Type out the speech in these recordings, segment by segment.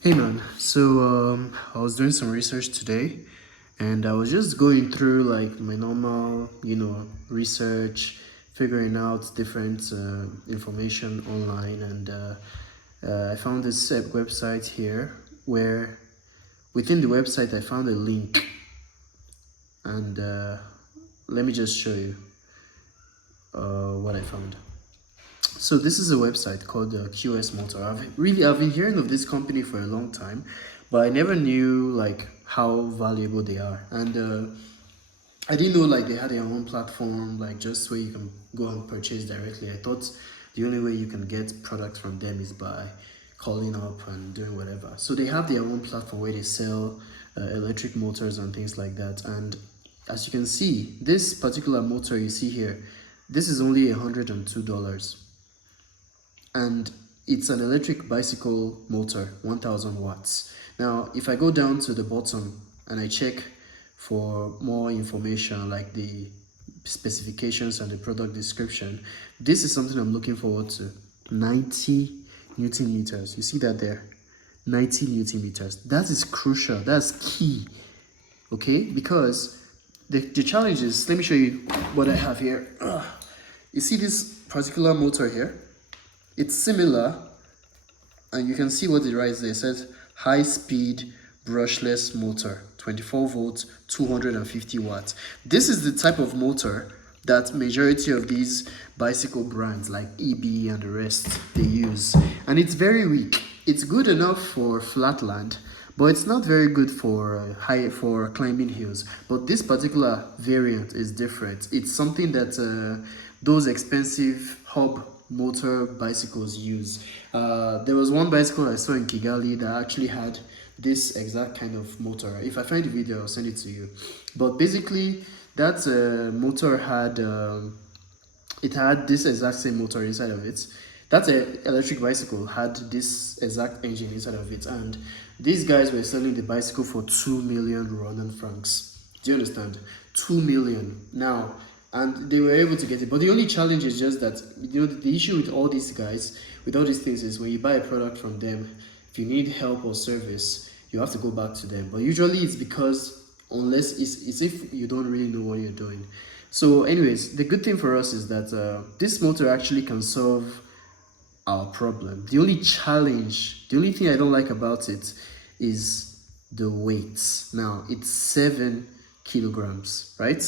Hey man, I was doing some research today and I was just going through like my normal, research, figuring out different information online and I found this website here where within the website I found a link and let me just show you what I found. So this is a website called QS Motor. I've been hearing of this company for a long time, but I never knew like how valuable they are. And I didn't know like they had their own platform, like just where you can go and purchase directly. I thought the only way you can get products from them is by calling up and doing whatever. So they have their own platform where they sell electric motors and things like that. And as you can see, this particular motor you see here, this is only $102, and it's an electric bicycle motor, 1000 watts. Now if I go down to the bottom and I check for more information like the specifications and the product description, this is something I'm looking forward to. 90 newton meters, you see that there, 90 newton meters. That is crucial, that's key. Okay, because the challenge is, let me show you what I have here. You see this particular motor here, it's similar, and you can see what it writes there. It says high speed brushless motor, 24 volts, 250 watts. This is the type of motor that majority of these bicycle brands like EB and the rest they use, and it's very weak. It's good enough for flatland, but it's not very good for for climbing hills. But this particular variant is different. It's something that those expensive hub motor bicycles use. There was one bicycle I saw in Kigali that actually had this exact kind of motor. If I find the video, I'll send it to you. But basically, that motor had it had this exact same motor inside of it. That electric bicycle had this exact engine inside of it, and these guys were selling the bicycle for 2 million Rwandan francs. Do you understand? 2 million now, and they were able to get it. But the only challenge is just that the issue with all these guys, with all these things, is when you buy a product from them, if you need help or service, you have to go back to them. But usually it's because unless it's if you don't really know what you're doing. So anyways, the good thing for us is that this motor actually can solve our problem. The only challenge, the only thing I don't like about it is the weight. Now it's 7 kilograms, right?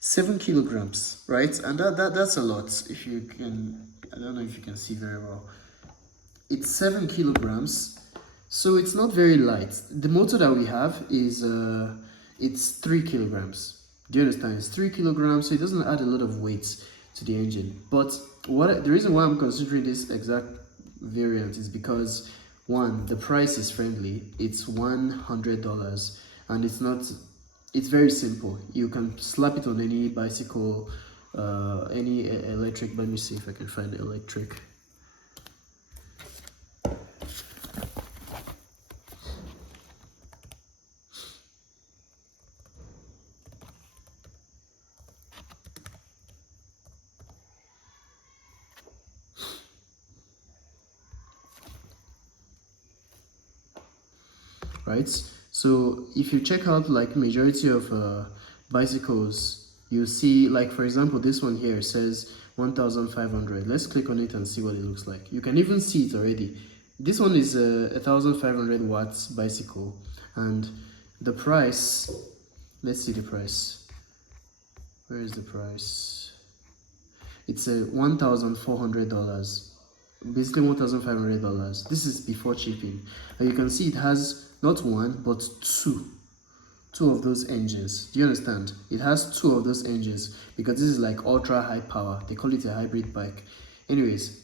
7 kilograms, right? And that's a lot. If you can, I don't know if you can see very well. It's 7 kilograms, so it's not very light. The motor that we have is it's 3 kilograms. Do you understand? It's 3 kilograms, so it doesn't add a lot of weight to the engine. But the reason why I'm considering this exact variant is because one, the price is friendly. It's $100, and it's very simple. You can slap it on any bicycle, any electric. Let me see if I can find electric. Right, so if you check out like majority of bicycles, you see, like for example this one here says 1500. Let's click on it and see what it looks like. You can even see it already. This one is a 1500 watts bicycle, and the price, let's see the price. Where is the price? It's a $1,400, basically $1,500. This is before shipping, and you can see it has not one but two of those engines. Do you understand? It has two of those engines because this is like ultra high power. They call it a hybrid bike. Anyways,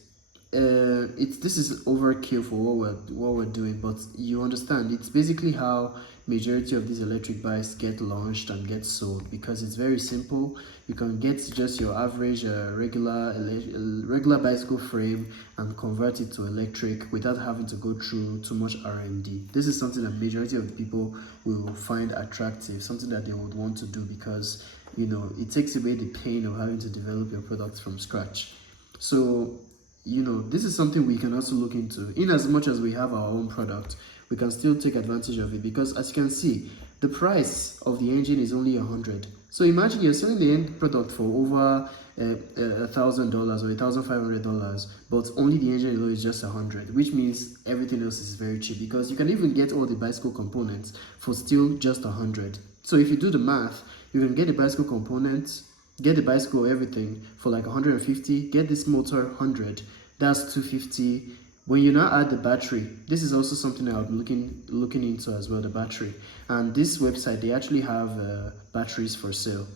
this is overkill for what we're doing, but you understand, it's basically how majority of these electric bikes get launched and get sold, because it's very simple. You can get just your average regular bicycle frame and convert it to electric without having to go through too much R&D. This is something that majority of the people will find attractive, something that they would want to do, because it takes away the pain of having to develop your products from scratch. So this is something we can also look into. In as much as we have our own product, we can still take advantage of it, because as you can see, the price of the engine is only 100. So imagine you're selling the end product for over $1,000 or $1,500, but only the engine alone is just 100, which means everything else is very cheap, because you can even get all the bicycle components for still just 100. So if you do the math, you can get the bicycle components, get the bicycle, everything for like 150, get this motor 100, that's 250. When you now add the battery, this is also something I'm looking into as well, the battery. And this website, they actually have batteries for sale.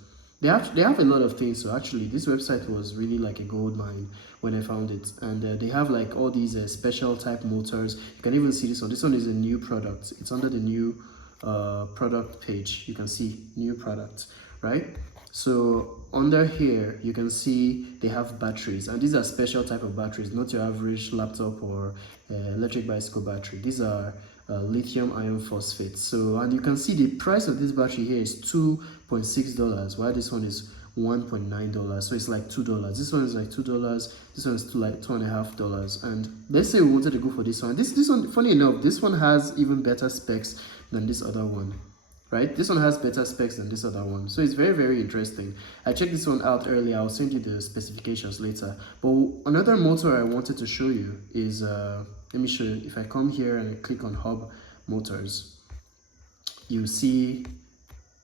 They have a lot of things. So actually, this website was really like a gold mine when I found it. And they have like all these special type motors. You can even see this one. This one is a new product. It's under the new product page. You can see new product, right? So under here, you can see they have batteries, and these are special type of batteries, not your average laptop or electric bicycle battery. These are lithium iron phosphate. So, and you can see the price of this battery here is $2.6, while this one is $1.9. So it's like $2. This one is like $2. This one is like $2.50. And let's say we wanted to go for this one. This one, funny enough, this one has even better specs than this other one. Right, this one has better specs than this other one, so it's very, very interesting. I checked this one out earlier. I'll send you the specifications later. But another motor I wanted to show you is let me show you. If I come here and I click on hub motors, you see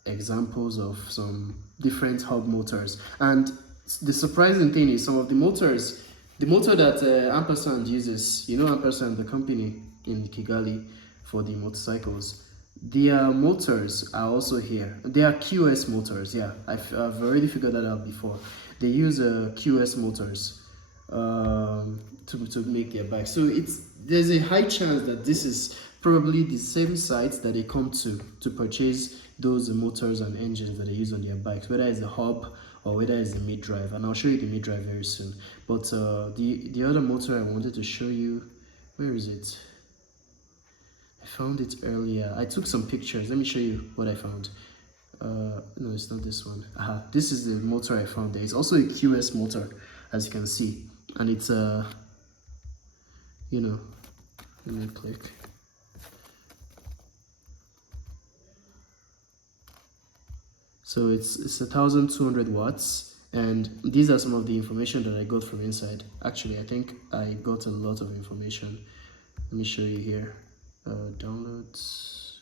examples of some different hub motors. And the surprising thing is some of the motors, the motor that Ampersand uses, you know, Ampersand, the company in Kigali for the motorcycles, their motors are also here. They are QS motors. Yeah, I've already figured that out before. They use QS motors to make their bike. So there's a high chance that this is probably the same site that they come to purchase those motors and engines that they use on their bikes, whether it's the hub or whether it's the mid-drive. And I'll show you the mid-drive very soon. But the other motor I wanted to show you, where is it? I found it earlier. I took some pictures. Let me show you what I found. No, it's not this one. This is the motor I found there. It's also a QS motor, as you can see. And it's you know, let me click. So it's 1,200 watts. And these are some of the information that I got from inside. Actually, I think I got a lot of information. Let me show you here. Downloads.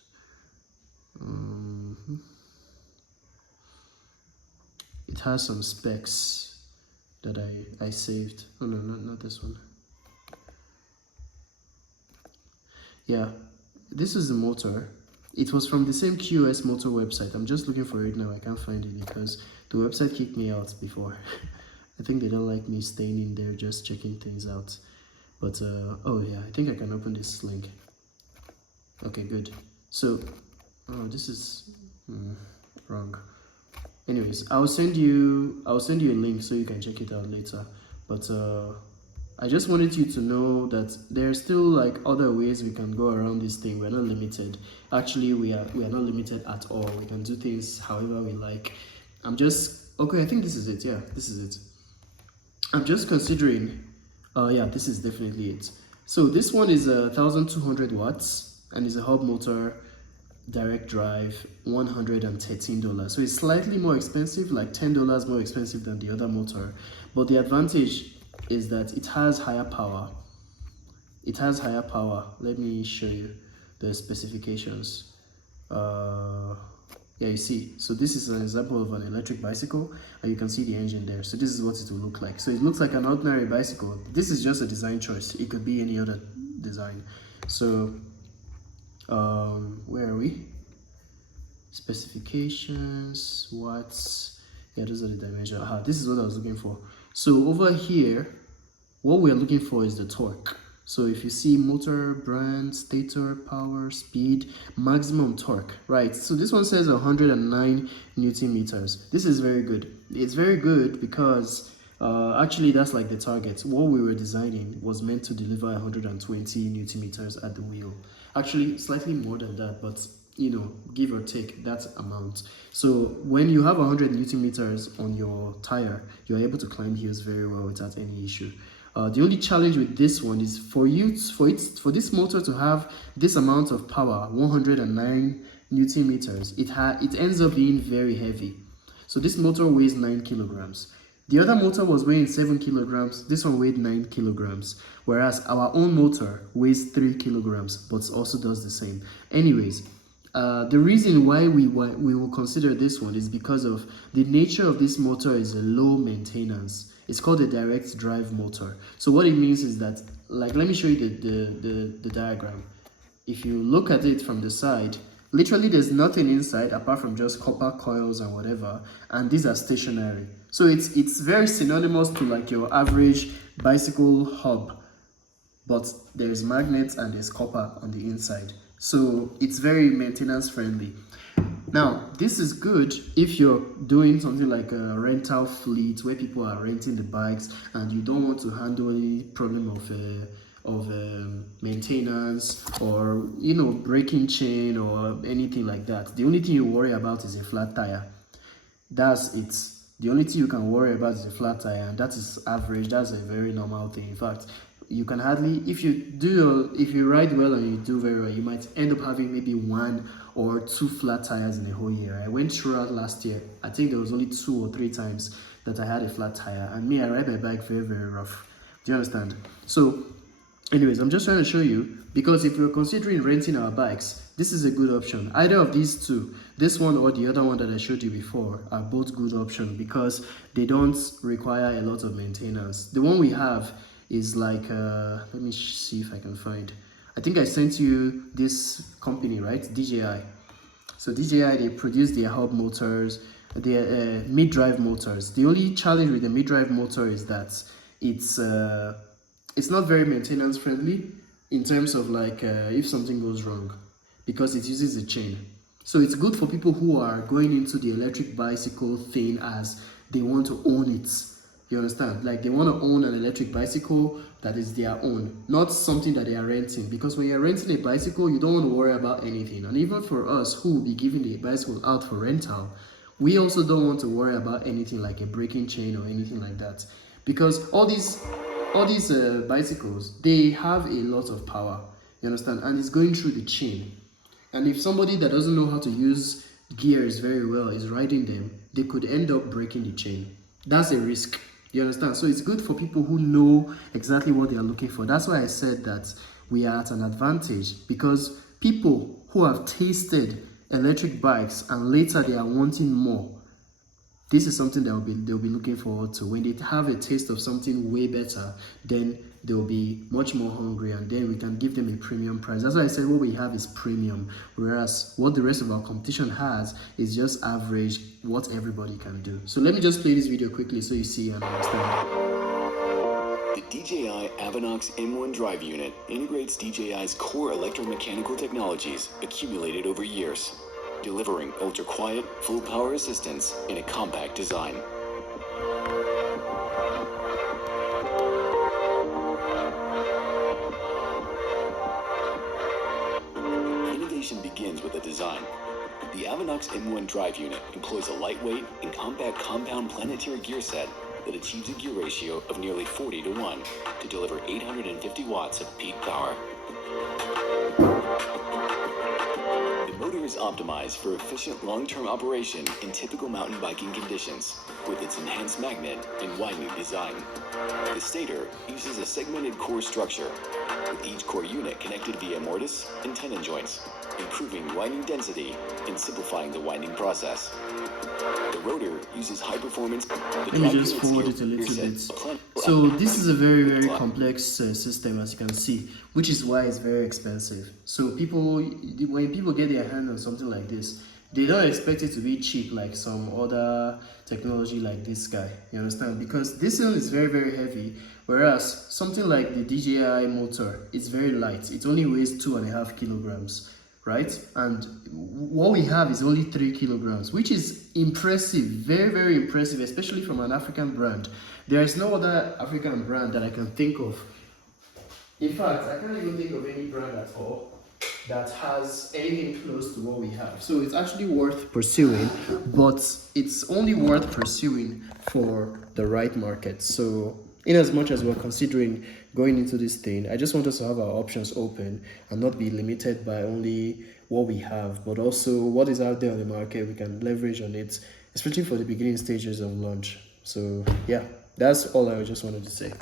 It has some specs that I saved. Oh no, not this one. Yeah, this is the motor. It was from the same QS motor website. I'm just looking for it now. I can't find it because the website kicked me out before. I think they don't like me staying in there just checking things out. But oh yeah, I think I can open this link. Okay, good. So this is wrong. Anyways, I'll send you a link so you can check it out later. But I just wanted you to know that there's still like other ways we can go around this thing. We're not limited. Actually, we are not limited at all. We can do things however we like. Okay, I think this is it. Yeah, this is it. I'm just considering. Yeah, this is definitely it. So this one is 1,200 watts and is a hub motor, direct drive, $113. So it's slightly more expensive, like $10 more expensive than the other motor. But the advantage is that it has higher power. It has higher power. Let me show you the specifications. Yeah, you see. So this is an example of an electric bicycle, and you can see the engine there. So this is what it will look like. So it looks like an ordinary bicycle. This is just a design choice. It could be any other design. So where are we? Specifications, watts. Yeah, those are the dimensions. This is what I was looking for. So over here, what we're looking for is the torque. So if you see motor, brand, stator, power, speed, maximum torque, right? So this one says 109 Newton meters. This is very good. It's very good because actually that's like the target. What we were designing was meant to deliver 120 Newton meters at the wheel. Actually, slightly more than that, but you know, give or take that amount. So when you have 100 Newton meters on your tire, you're able to climb hills very well without any issue. The only challenge with this one is for this motor to have this amount of power, 109 Newton meters. It ends up being very heavy. So this motor weighs 9 kilograms. The other motor was weighing 7 kilograms. This one weighed 9 kilograms. Whereas our own motor weighs 3 kilograms, but also does the same. Anyways, the reason why we will consider this one is because of the nature of this motor is a low maintenance. It's called a direct drive motor. So what it means is that, like, let me show you the diagram. If you look at it from the side, literally there's nothing inside apart from just copper coils and whatever, and these are stationary. So it's very synonymous to like your average bicycle hub, but there's magnets and there's copper on the inside. So it's very maintenance friendly. Now, this is good if you're doing something like a rental fleet where people are renting the bikes and you don't want to handle any problem of maintenance or, you know, braking chain or anything like that. The only thing you worry about is a flat tire. That's it. The only thing you can worry about is a flat tire, and that is average. That's a very normal thing. In fact, you can hardly, if you ride well and you do very well, you might end up having maybe 1 or 2 flat tires in a whole year. I went throughout last year. I think there was only 2 or 3 times that I had a flat tire, and me, I ride my bike very, very rough. Do you understand? So anyways, I'm just trying to show you, because if you're considering renting our bikes, this is a good option. Either of these two, this one or the other one that I showed you before, are both good options because they don't require a lot of maintenance. The one we have is like, let me see if I can find. I think I sent you this company, right? DJI. So DJI, they produce their hub motors, their mid-drive motors. The only challenge with the mid-drive motor is that it's not very maintenance friendly in terms of like if something goes wrong, because it uses a chain. So it's good for people who are going into the electric bicycle thing as they want to own it. You understand? Like they want to own an electric bicycle that is their own, not something that they are renting. Because when you're renting a bicycle, you don't want to worry about anything. And even for us who will be giving the bicycle out for rental, we also don't want to worry about anything like a braking chain or anything like that. Because all these bicycles, they have a lot of power, you understand, and it's going through the chain. And if somebody that doesn't know how to use gears very well is riding them, they could end up breaking the chain. That's a risk, you understand. So it's good for people who know exactly what they are looking for. That's why I said that we are at an advantage, because people who have tasted electric bikes and later they are wanting more, this is something that they'll be looking forward to. When they have a taste of something way better, then they'll be much more hungry, and then we can give them a premium price. That's why I said what we have is premium, whereas what the rest of our competition has is just average, what everybody can do. So let me just play this video quickly so you see and understand. The DJI Avinox M1 drive unit integrates DJI's core electromechanical technologies accumulated over years, delivering ultra-quiet, full power assistance in a compact design. Innovation begins with a design. The Avinox M1 drive unit employs a lightweight and compact compound planetary gear set that achieves a gear ratio of nearly 40:1 to deliver 850 watts of peak power. The motor is optimized for efficient long-term operation in typical mountain biking conditions with its enhanced magnet and winding design. The stator uses a segmented core structure, with each core unit connected via mortise and tenon joints, improving winding density and simplifying the winding process. The rotor uses high-performance... Let me just forward it a little bit. So this is a very, very complex system, as you can see, which is why it's very expensive. So when people get their hand on something like this, they don't expect it to be cheap like some other technology like this guy, you understand? Because this one is very, very heavy, whereas something like the DJI motor is very light. It only weighs 2.5 kilograms. Right? And what we have is only 3 kilograms, which is impressive, very, very impressive, especially from an African brand. There is no other African brand that I can think of. In fact, I can't even think of any brand at all that has anything close to what we have. So it's actually worth pursuing, but it's only worth pursuing for the right market. So in as much as we're considering going into this thing, I just want us to have our options open and not be limited by only what we have, but also what is out there on the market we can leverage on it, especially for the beginning stages of launch. So yeah, that's all I just wanted to say.